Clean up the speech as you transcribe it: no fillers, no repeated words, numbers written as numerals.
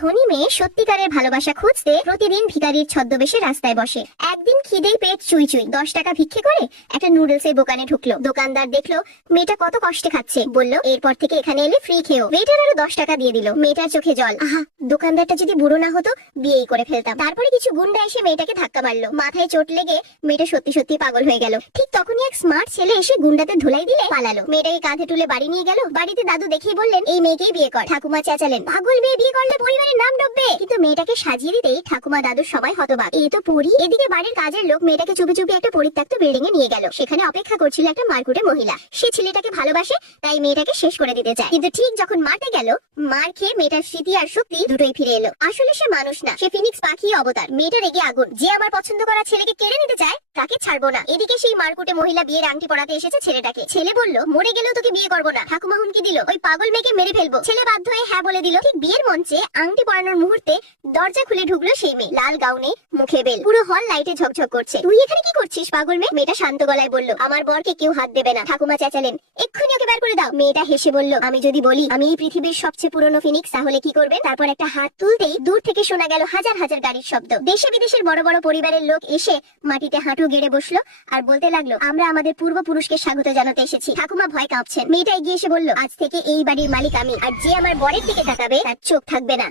ধনী মেয়ে সত্যিকারের ভালোবাসা খুঁজতে প্রতিদিন ভিখারির ছদ্মবেশে রাস্তায় বসে। একদিন খিদেই পেট চুই চুই, 10 টাকা ভিক্ষে করে একটা নুডলসের দোকানে ঢুকলো। দোকানদার দেখলো মেয়েটা কত কষ্টে খাচ্ছে, বলল এরপর থেকে এখানে এলে ফ্রি খেও। ওয়েটার আরো 10 টাকা দিয়ে দিল। মেয়েটার চোখে জল। আহা, দোকানদারটা যদি বুড়ো না হতো বিয়েই করে ফেলতাম। তারপরে কিছু গুন্ডা এসে মেয়েটাকে ধাক্কা মারলো। মাথায় চোট লেগে মেয়েটা সত্যি সত্যি পাগল হয়ে গেল। ঠিক তখনই এক স্মার্ট ছেলে এসে গুন্ডাতে ধুলাই দিলে পালালো। মেয়েটাকে কাঁধে তুলে বাড়ি নিয়ে গেল। বাড়িতে দাদু দেখেই বললেন এই মেয়েকেই বিয়ে কর। ঠাকুমা চেঁচালেন পাগল মেয়ে বিয়ে করলে পরিবারের নাম ডুববে। কিন্তু মেয়েটাকে সাজিয়ে দিতেই ঠাকুমা দাদুর সবাই হতবাক। এই তো পরি। এদিকে বাড়ির কাজের লোক মেয়েটাকে চুপি চুপি একটা পরিত্যক্ত বিল্ডিং এ নিয়ে গেল। সেখানে অপেক্ষা করছিল একটা মারকুটে মহিলা। সে ছেলেটাকে ভালোবাসে, তাই মেয়েটাকে শেষ করে দিতে চায়। কিন্তু ঠিক যখন মারতে গেল, মার খেয়ে মেয়েটার স্মৃতি আর শক্তি দুটোই ফিরে এলো। আসলে সে মানুষ না, সে ফিনিক্স পাখি অবতার। মেয়েটা রেগে আগুন। যে আমার পছন্দ করা ছেলেকে কেড়ে নিতে চায় তাকে ছাড়বো না। এদিকে সেই মারকুটে মহিলা বিয়ের আংটি পরাতে এসেছে ছেলেটাকে। ছেলে বলল মরে গেলেও তোকে বিয়ে করবো না। ঠাকুমা হুমকি দিল ওই পাগল মেয়েকে মেরে ফেলবো। ছেলে বাধ্য হয়ে হ্যাঁ বলে দিল। ঠিক বিয়ের মঞ্চে আংটি পরানোর মুহূর্তে দরজা খুলে ঢুকলো সেই মেয়ে। লাল গাউনে, মুখে বেল, পুরো হল লাইটে ঝকঝক করছে। তুই এখানে কি করছিস পাগল মেয়ে? মেয়েটা শান্ত গলায় বলল আমার বরকে কেউ হাত দেবে না। ঠাকুমা চেঁচালেন এক্ষুনি ওকে বের করে দাও। মেয়েটা হেসে বলল আমি যদি বলি আমি এই পৃথিবীর সবচেয়ে পুরনো ফিনিক্স তাহলে কি করবেন? তারপর একটা হাত তুলতেই দূর থেকে শোনা গেল হাজার হাজার গাড়ির শব্দ। দেশে বিদেশের বড় বড় পরিবারের লোক এসে মাটিতে হাঁটু গেড়ে বসলো আর বলতে লাগলো আমরা আমাদের পূর্বপুরুষকে স্বাগত জানাতে এসেছি। ঠাকুমা ভয় কাঁপছেন। মেয়েটা এগিয়ে এসে বলল আজ থেকে এই বাড়ির মালিক আমি, আর যে আমার বরের দিকে তাকাবে তার চোখ থাকবে না।